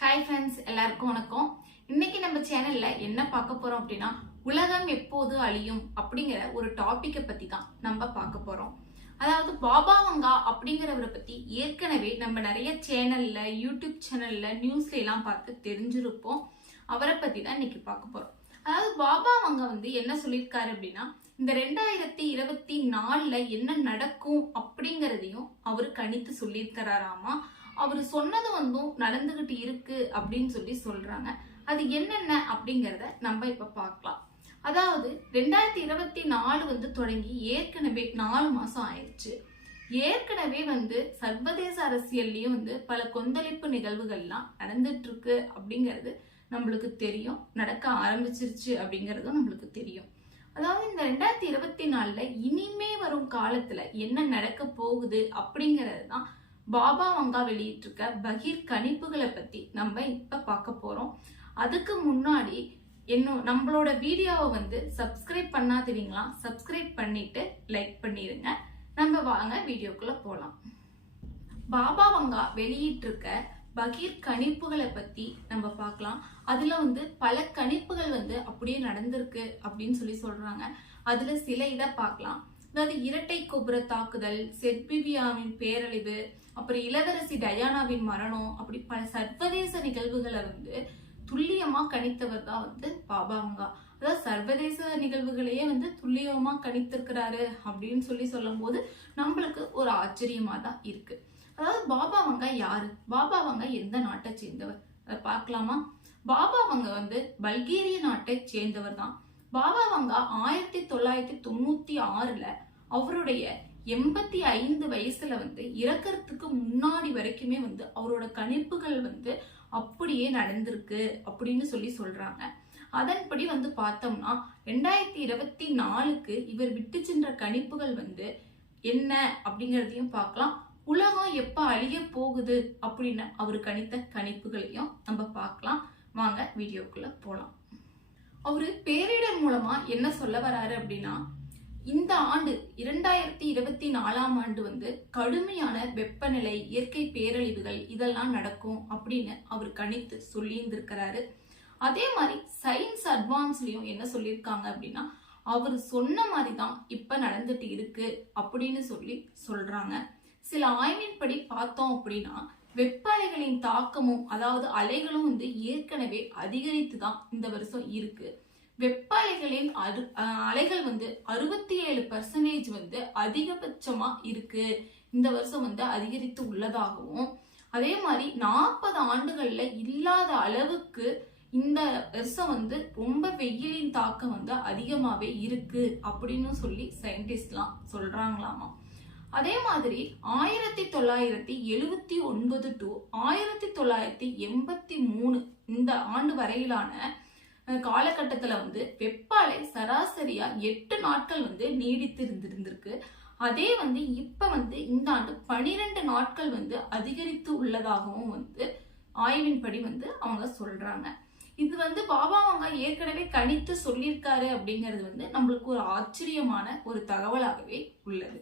Hi friends எல்லாருக்கும் வணக்கம். இன்னைக்கு நம்ம சேனல்ல என்ன பார்க்க போறோம் அப்படின்னா உலகம் எப்போது அழியும் அப்படிங்கிற ஒரு டாபிக்கை பத்தி தான் நம்ம பார்க்க போறோம். அதாவது பாபா வங்கா அப்படிங்கிறவரை பத்தி ஏற்கனவே நம்ம நிறைய சேனல்ல யூடியூப் சேனல்ல நியூஸ்ல எல்லாம் பார்த்து தெரிஞ்சிருப்போம். அவரை பத்தி தான் இன்னைக்கு பார்க்க போறோம். அதாவது பாபா வங்கா வந்து என்ன சொல்லியிருக்காரு அப்படின்னா இந்த ரெண்டாயிரத்தி இருபத்தி நாலுல என்ன நடக்கும் அப்படிங்கிறதையும் அவர் கணித்து சொல்லியிருக்கிறாராமா? அவர் சொன்னது வந்தும் நடந்துகிட்டு இருக்கு அப்படின்னு சொல்லி சொல்றாங்க. அது என்னென்ன அப்படிங்கிறத நம்ம இப்ப பார்க்கலாம். அதாவது ரெண்டாயிரத்தி இருபத்தி நாலு வந்து தொடங்கி ஏற்கனவே நாலு மாசம் ஆயிடுச்சு. ஏற்கனவே வந்து சர்வதேச அரசியல்லையும் வந்து பல கொந்தளிப்பு நிகழ்வுகள்லாம் நடந்துட்டு இருக்கு அப்படிங்கிறது நம்மளுக்கு தெரியும். நடக்க ஆரம்பிச்சிருச்சு அப்படிங்கிறதும் நம்மளுக்கு தெரியும். அதாவது இந்த ரெண்டாயிரத்தி இருபத்தி நாலுல இனிமே வரும் காலத்துல என்ன நடக்க போகுது அப்படிங்கிறது தான் பாபா வங்கா வெளியிட்டிருக்க பகீர் கணிப்புகளை பற்றி நம்ம இப்போ பார்க்க போகிறோம் அதுக்கு முன்னாடி இன்னும் நம்மளோட வீடியோவை வந்து சப்ஸ்கிரைப் பண்ணாதீங்களா? சப்ஸ்கிரைப் பண்ணிட்டு லைக் பண்ணிடுங்க நம்ம வாங்க வீடியோக்குள்ளே போகலாம் பாபா வங்கா வெளியிட்டிருக்க பகீர் கணிப்புகளை பற்றி நம்ம பார்க்கலாம். அதில் வந்து பல கணிப்புகள் வந்து அப்படியே நடந்திருக்கு அப்படின்னு சொல்லி சொல்கிறாங்க அதில் சில இதை பார்க்கலாம். அதாவது இரட்டை கோபுர தாக்குதல் செட்பிபியாவின் பேரழிவு அப்புறம் இளவரசி டயானாவின் மரணம் அப்படி பல சர்வதேச நிகழ்வுகளை வந்து துல்லியமா கணித்தவர் தான் வந்து பாபா வங்கா அதாவது சர்வதேச நிகழ்வுகளையே வந்து துல்லியமா கணித்திருக்கிறாரு அப்படின்னு சொல்லி சொல்லும் போது நம்மளுக்கு ஒரு ஆச்சரியமா தான் இருக்கு. அதாவது பாபா வங்கா யாரு? பாபா வங்க எந்த நாட்டை சேர்ந்தவர்? அதை பார்க்கலாமா? பாபா வங்க வந்து பல்கேரிய நாட்டை சேர்ந்தவர் தான். பாபா வங்கா ஆயிரத்தி தொள்ளாயிரத்தி தொண்ணூத்தி ஆறுல அவருடைய எண்பத்தி ஐந்து வயசுல வந்து இறக்கறதுக்கு முன்னாடி வரைக்குமே வந்து அவரோட கணிப்புகள் வந்து அப்படியே நடந்திருக்கு அப்படின்னு சொல்லி சொல்றாங்க. அதன்படி வந்து பார்த்தோம்னா ரெண்டாயிரத்தி இருபத்தி நாலுக்கு இவர் விட்டு சென்ற கணிப்புகள் வந்து என்ன அப்படிங்கிறதையும் பார்க்கலாம். உலகம் எப்ப அழிய போகுது அப்படின்னு அவர் கணித்த கணிப்புகளையும் நம்ம பார்க்கலாம். வாங்க வீடியோக்குள்ள போலாம். அவரு பேரிடர் மூலமா என்ன சொல்ல வராரு அப்படின்னா இந்த ஆண்டு இரண்டாயிரத்தி இருபத்தி நாலாம் ஆண்டு வந்து கடுமையான வெப்பநிலை இயற்கை பேரழிவுகள் இதெல்லாம் நடக்கும் அப்படின்னு அவர் கணித்து சொல்லியிருந்திருக்கிறாரு. அதே மாதிரி சயின்ஸ் அட்வான்ஸ்லயும் என்ன சொல்லியிருக்காங்க அப்படின்னா அவர் சொன்ன மாதிரி தான் இப்ப நடந்துட்டு இருக்கு அப்படின்னு சொல்லி சொல்றாங்க. சில ஆய்வின்படி பார்த்தோம் அப்படின்னா வெப்ப அலைகளின் தாக்கமும் அதாவது அலைகளும் வந்து ஏற்கனவே அதிகரித்து தான் இந்த வருஷம் இருக்கு. வெப்ப அலைகளின் அரு அலைகள் வந்து அறுபத்தி ஏழு பர்சன்டேஜ் வந்து அதிகபட்சமா இருக்கு. இந்த வருஷம் வந்து அதிகரித்து உள்ளதாகவும் அதே மாதிரி நாற்பது ஆண்டுகள்ல இல்லாத அளவுக்கு இந்த வருஷம் வந்து ரொம்ப வெயிலின் தாக்கம் வந்து அதிகமாவே இருக்கு அப்படின்னு சொல்லி சயின்டிஸ்ட்லாம் சொல்றாங்களாமா. அதே மாதிரி ஆயிரத்தி தொள்ளாயிரத்தி எழுவத்தி ஒன்பது டு ஆயிரத்தி தொள்ளாயிரத்தி எண்பத்தி மூணு இந்த ஆண்டு வரையிலான காலகட்டத்தில் வந்து வெப்பாலை சராசரியாக எட்டு நாட்கள் வந்து நீடித்து இருந்திருந்திருக்கு அதே வந்து இப்போ வந்து இந்த ஆண்டு பனிரெண்டு நாட்கள் வந்து அதிகரித்து உள்ளதாகவும் வந்து ஆய்வின்படி வந்து அவங்க சொல்றாங்க. இது வந்து பாபா அவங்க ஏற்கனவே கணித்து சொல்லியிருக்காரு அப்படிங்கிறது வந்து நம்மளுக்கு ஒரு ஆச்சரியமான ஒரு தகவலாகவே உள்ளது.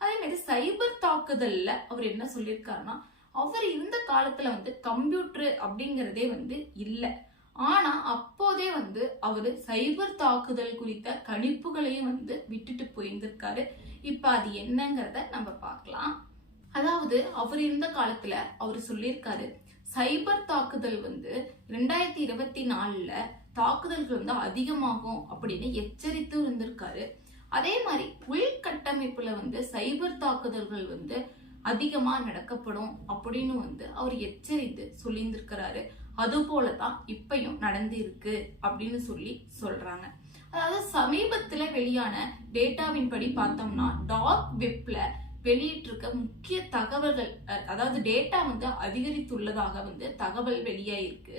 அதே மாதிரி சைபர் தாக்குதல்ல அவர் என்ன சொல்லியிருக்காருன்னா அவர் இருந்த காலத்துல வந்து கம்ப்யூட்டர் அப்படிங்கிறதே வந்து இல்லை. ஆனா அப்போதே வந்து அவரு சைபர் தாக்குதல் குறித்த கணிப்புகளையும் வந்து விட்டுட்டு போயிருந்திருக்காரு. இப்ப அது என்னங்கிறத நம்ம பார்க்கலாம். அதாவது அவர் இருந்த காலத்துல அவர் சொல்லியிருக்காரு சைபர் தாக்குதல் வந்து ரெண்டாயிரத்தி இருபத்தி நாலுல தாக்குதல்கள் வந்து அதிகமாகும் அப்படின்னு எச்சரித்து இருந்திருக்காரு. அதே மாதிரி உள்கட்டமைப்புல வந்து சைபர் தாக்குதல்கள் வந்து அதிகமா நடக்கப்படும் அப்படின்னு வந்து அவர் எச்சரித்து சொல்லியிருந்திருக்கிறாரு. அது போலதான் இப்பையும் நடந்திருக்கு அப்படின்னு சொல்லி சொல்றாங்க. அதாவது சமீபத்துல வெளியான டேட்டாவின் படி பார்த்தோம்னா டார்க் வெப்ல வெளியிட்டிருக்க முக்கிய தகவல்கள் அதாவது டேட்டா வந்து அதிகரித்துள்ளதாக வந்து தகவல் வெளியாயிருக்கு.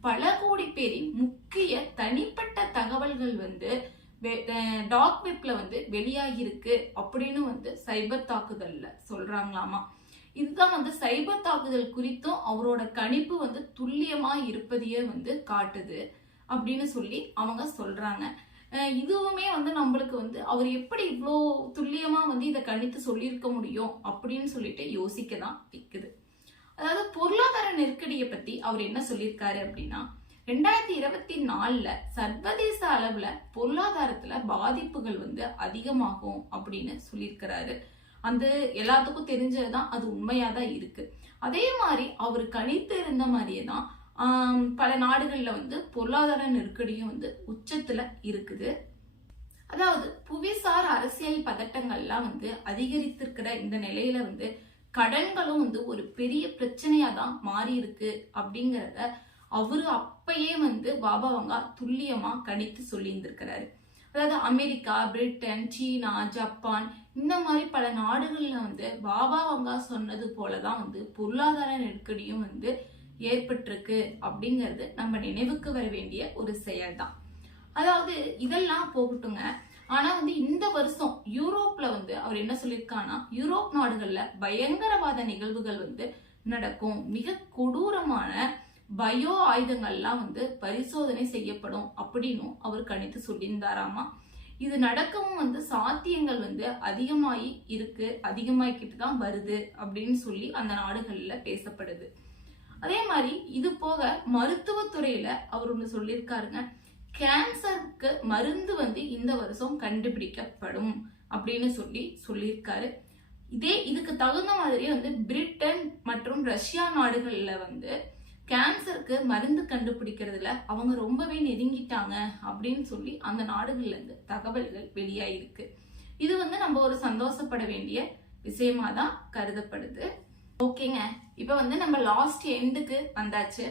பல கோடி பேரின் முக்கிய தனிப்பட்ட தகவல்கள் வந்து டாக் வெப்ல வந்து வெளியாகிருக்கு அப்படின்னு வந்து சைபர் தாக்குதல்ல சொல்றாங்களாமா? இதுதான் வந்து சைபர் தாக்குதல் குறித்தும் அவரோட கணிப்பு வந்து துல்லியமா இருப்பதையே வந்து காட்டுது அப்படின்னு சொல்லி அவங்க சொல்றாங்க. இதுவுமே வந்து நம்மளுக்கு வந்து அவர் எப்படி இவ்வளோ துல்லியமா வந்து இதை கணித்து சொல்லியிருக்க முடியும் அப்படின்னு சொல்லிட்டு யோசிக்க தான் வைக்குது. அதாவது பொருளாதார நெருக்கடியை பத்தி அவர் என்ன சொல்லியிருக்காரு அப்படின்னா ரெண்டாயிரத்தி இருபத்தி நாலுல சர்வதேச அளவுல பொருளாதாரத்துல பாதிப்புகள் வந்து அதிகமாகும் அப்படின்னு சொல்லியிருக்கிறாரு. அந்த எல்லாத்துக்கும் தெரிஞ்சதுதான் அது உண்மையாதான் இருக்கு. அதே மாதிரி அவர் கணித்து இருந்த மாதிரியே தான் பல நாடுகளில் வந்து பொருளாதார நெருக்கடியும் வந்து உச்சத்துல இருக்குது. அதாவது புவிசார் அரசியல் பதட்டங்கள்லாம் வந்து அதிகரித்திருக்கிற இந்த நிலையில வந்து கடன்களும் வந்து ஒரு பெரிய பிரச்சனையா தான் மாறி இருக்கு அப்படிங்கிறத அவரு அப்பயே வந்து பாபா வங்கா துல்லியமா கணித்து சொல்லியிருந்திருக்கிறாரு. அதாவது அமெரிக்கா பிரிட்டன் சீனா ஜப்பான் இந்த மாதிரி பல நாடுகளில் வந்து பாபா வங்கா சொன்னது போலதான் வந்து பொருளாதார நெருக்கடியும் வந்து ஏற்பட்டிருக்கு அப்படிங்கிறது நம்ம நினைவுக்கு வர வேண்டிய ஒரு செயல்தான். அதாவது இதெல்லாம் போகட்டுங்க. ஆனா வந்து இந்த வருஷம் யூரோப்ல வந்து அவர் என்ன சொல்லியிருக்கான்னா யூரோப் நாடுகள்ல பயங்கரவாத நிகழ்வுகள் வந்து நடக்கும். மிக கொடூரமான பயோ ஆயுதங்கள்லாம் வந்து பரிசோதனை செய்யப்படும் அப்படின்னும் அவர் கணித்து சொல்லியிருந்தாராமா? இது நடக்கவும் வந்து சாத்தியங்கள் வந்து அதிகமாகி இருக்கு அதிகமாகிக்கிட்டு தான் வருது அப்படின்னு சொல்லி அந்த நாடுகளில் பேசப்படுது. அதே மாதிரி இது போக மருத்துவத்துறையில அவர் ஒன்று சொல்லியிருக்காருங்க. கேன்சருக்கு மருந்து வந்து இந்த வருஷம் கண்டுபிடிக்கப்படும் அப்படின்னு சொல்லி சொல்லியிருக்காரு. இதே இதுக்கு தகுந்த மாதிரி வந்து பிரிட்டன் மற்றும் ரஷ்யா நாடுகளில் வந்து கேன்சருக்கு மருந்து கண்டுபிடிக்கிறதுல அவங்க ரொம்பவே நெருங்கிட்டாங்க அப்படின்னு சொல்லி அந்த நாடுகள்லேருந்து தகவல்கள் வெளியாயிருக்கு. இது வந்து நம்ம ஒரு சந்தோஷப்பட வேண்டிய விஷயமா தான் கருதப்படுது. ஓகேங்க. இப்போ வந்து நம்ம லாஸ்ட் எண்டுக்கு வந்தாச்சு.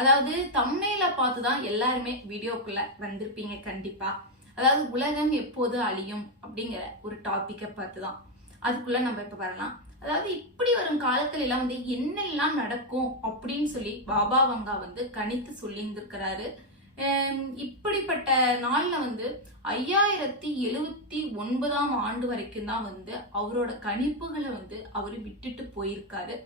அதாவது தம்னையில பார்த்து தான் எல்லாருமே வீடியோக்குள்ள வந்திருப்பீங்க கண்டிப்பா. அதாவது உலகம் எப்போது அழியும் அப்படிங்கிற ஒரு டாப்பிக்கை பார்த்து தான் அதுக்குள்ள நம்ம இப்போ வரலாம். அதாவது இப்படி வரும் காலத்துல எல்லாம் வந்து என்னெல்லாம் நடக்கும் அப்படின்னு சொல்லி பாபா வங்கா வந்து கணித்து சொல்லியிருந்திருக்கிறாரு. இப்படிப்பட்ட நாள்ல வந்து ஐயாயிரத்தி எழுவத்தி ஒன்பதாம் ஆண்டு வரைக்கும் தான் வந்து அவரோட கணிப்புகளை வந்து அவர் விட்டுட்டு போயிருக்காரு.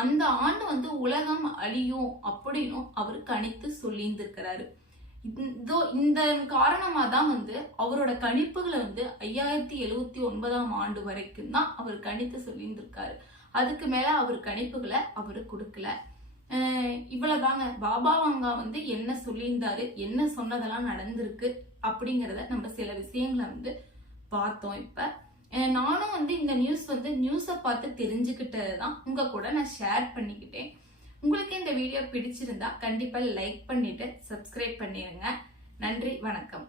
அந்த ஆண்டு வந்து உலகம் அழியும் அப்படின்னும் அவர் கணித்து சொல்லியிருந்திருக்கிறாரு. இதோ இந்த காரணமாக தான் வந்து அவரோட கணிப்புகளை வந்து ஐயாயிரத்தி எழுவத்தி ஒன்பதாம் ஆண்டு வரைக்கும் தான் அவர் கணித்து சொல்லியிருந்திருக்காரு. அதுக்கு மேலே அவர் கணிப்புகளை அவர் கொடுக்கல. இவ்வளோதாங்க பாபா வங்கா வந்து என்ன சொல்லியிருந்தாரு என்ன சொன்னதெல்லாம் நடந்திருக்கு அப்படிங்கிறத நம்ம சில விஷயங்களை வந்து பார்த்தோம் இப்போ. நானும் வந்து இந்த நியூஸ் வந்து நியூஸை பார்த்து தெரிஞ்சுக்கிட்டது தான் உங்கள் கூட நான் ஷேர் பண்ணிக்கிட்டேன். உங்களுக்கு இந்த வீடியோ பிடிச்சிருந்தா கண்டிப்பா லைக் பண்ணிட்டு சப்ஸ்கிரைப் பண்ணிருங்க. நன்றி வணக்கம்.